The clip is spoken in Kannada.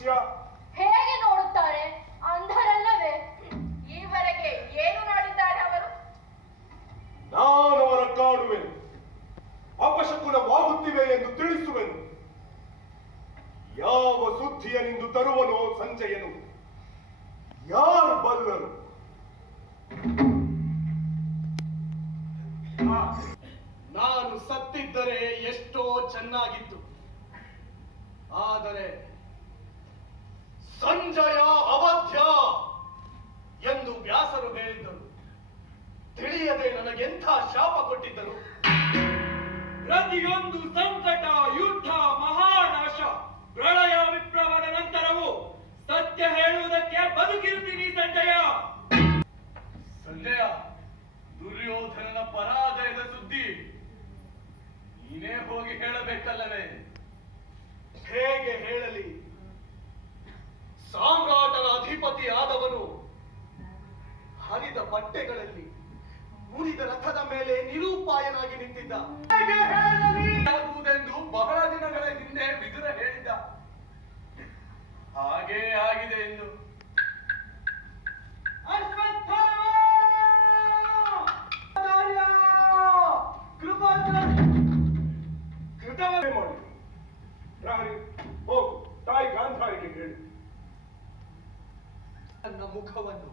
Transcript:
ಭವಿಷ್ಯ ಹೇಗೆ ನೋಡುತ್ತಾರೆ? ಅಂಧರಲ್ಲವೇ? ಈವರೆಗೆ ಏನು ನೋಡಿದ್ದಾರೆ ಅವರು? ನಾನವರ ಕಾಣುವೆನು, ಅಪಶಕುನವಾಗುತ್ತಿವೆ ಎಂದು ತಿಳಿಸುವೆನು. ಯಾವ ಸುದ್ದಿಯನೆಂದು ತರುವನೋ ಸಂಜಯನು, ಯಾರು ಬಲ್ಲರು? ನಾನು ಸತ್ತಿದ್ದರೆ ಎಷ್ಟೋ ಚೆನ್ನಾಗಿತ್ತು. ಆದರೆ ಸಂಜಯ ಅವಧ್ಯ ಎಂದು ವ್ಯಾಸರು ಹೇಳಿದ್ದರು. ತಿಳಿಯದೆ ನನಗೆಂಥ ಶಾಪ ಕೊಟ್ಟಿದ್ದರು. ಪ್ರತಿಯೊಂದು ಸಂಕಟ, ಯುದ್ಧ, ಮಹಾನಾಶ, ಪ್ರಳಯ ವಿಪ್ಲವದ ನಂತರವೂ ಸತ್ಯ ಹೇಳುವುದಕ್ಕೆ ಬದುಕಿರ್ತೀನಿ ಸಂಜಯ. ಸಂಜಯ, ದುರ್ಯೋಧನನ ಪರಾಜಯದ ಸುದ್ದಿ ನೀನೇ ಹೋಗಿ ಹೇಳಬೇಕಲ್ಲವೇ? ಹೇಗೆ ಹೇಳಲಿ? ಸಾಮ್ರಾಟನ ಅಧಿಪತಿ ಆದವನು ಹರಿದ ಬಟ್ಟೆಗಳಲ್ಲಿ ಮುರಿದ ರಥದ ಮೇಲೆ ನಿರೂಪಾಯನಾಗಿ ನಿಂತಿದ್ದ. ಹೇಗೆ ಹೇಳಲಾಗುವುದೆಂದು ಬಹಳ ದಿನಗಳ ಹಿಂದೆ ವಿದುರ ಹೇಳಿದ್ದ. ಹಾಗೇ ಆಗಿದೆ ಎಂದು ಕೃತವೇ ಮಾಡಿ. ಪ್ರಹರಿ, ಹೋಗು, ತಾಯಿ ಗಾಂಧಾರಿಗೆ ಹೇಳಿ ನನ್ನ ಮುಖವನ್ನು